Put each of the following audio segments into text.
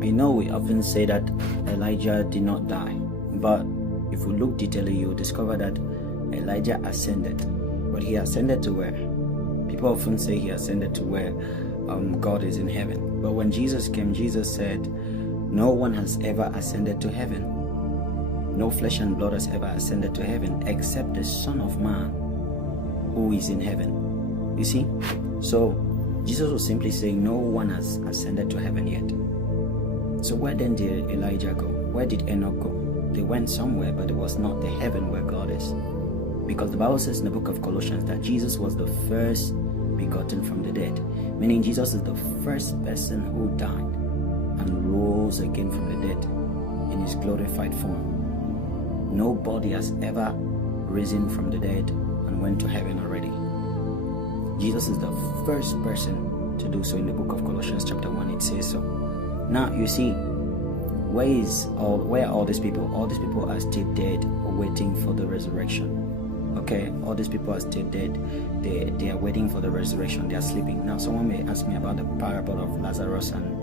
I know we often say that Elijah did not die, but if we look detailedly, you'll discover that Elijah ascended. But he ascended to where? People often say he ascended to where God is in heaven. But when Jesus came, Jesus said, no one has ever ascended to heaven. No flesh and blood has ever ascended to heaven except the Son of Man who is in heaven. You see? So Jesus was simply saying no one has ascended to heaven yet. So where then did Elijah go? Where did Enoch go? They went somewhere, but it was not the heaven where God is. Because the Bible says in the book of Colossians that Jesus was the first begotten from the dead. Meaning Jesus is the first person who died and rose again from the dead in his glorified form. Nobody has ever risen from the dead and went to heaven already. Jesus is the first person to do so in the book of Colossians chapter 1. It says so. Now you see, where are all these people? All these people are still dead, waiting for the resurrection. Okay, all these people are still dead. They are waiting for the resurrection. They are sleeping. Now someone may ask me about the parable of Lazarus and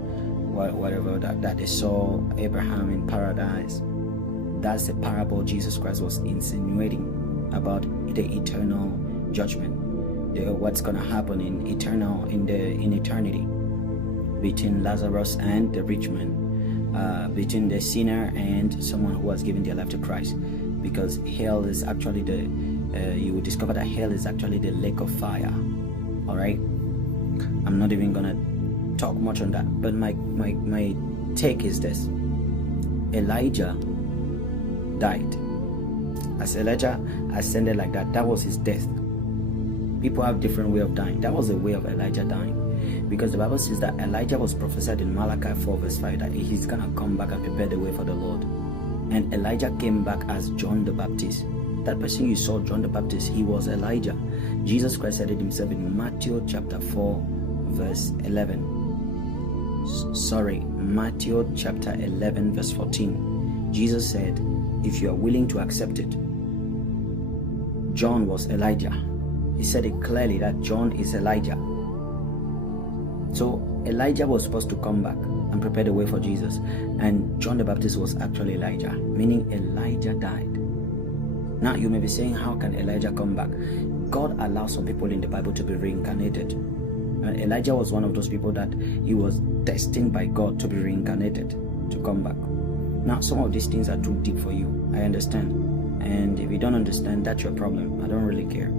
whatever that they saw Abraham in paradise. That's the parable Jesus Christ was insinuating about the eternal judgment, what's gonna happen in eternity between Lazarus and the rich man, between the sinner and someone who has given their life to Christ. Because hell is actually you will discover that hell is actually the lake of fire. All right, I'm not even gonna talk much on that, but my take is this: Elijah died. As Elijah ascended like that, that was his death. People have different way of dying. That was the way of Elijah dying, because the Bible says that Elijah was prophesied in Malachi 4 verse 5 that he's gonna come back and prepare the way for the Lord. And Elijah came back as John the Baptist. That person you saw, John the Baptist, he was Elijah. Jesus Christ said it himself in Matthew chapter 4 verse 11. Matthew chapter 11 verse 14. Jesus said, if you are willing to accept it, John was Elijah. He said it clearly that John is Elijah. So Elijah was supposed to come back and prepare the way for Jesus, and John the Baptist was actually Elijah, meaning Elijah died. Now you may be saying, how can Elijah come back? God allows some people in the Bible to be reincarnated, and Elijah was one of those people that he was destined by God to be reincarnated, to come back. Now some of these things are too deep for you, I understand, and if you don't understand, that's your problem. I don't really care.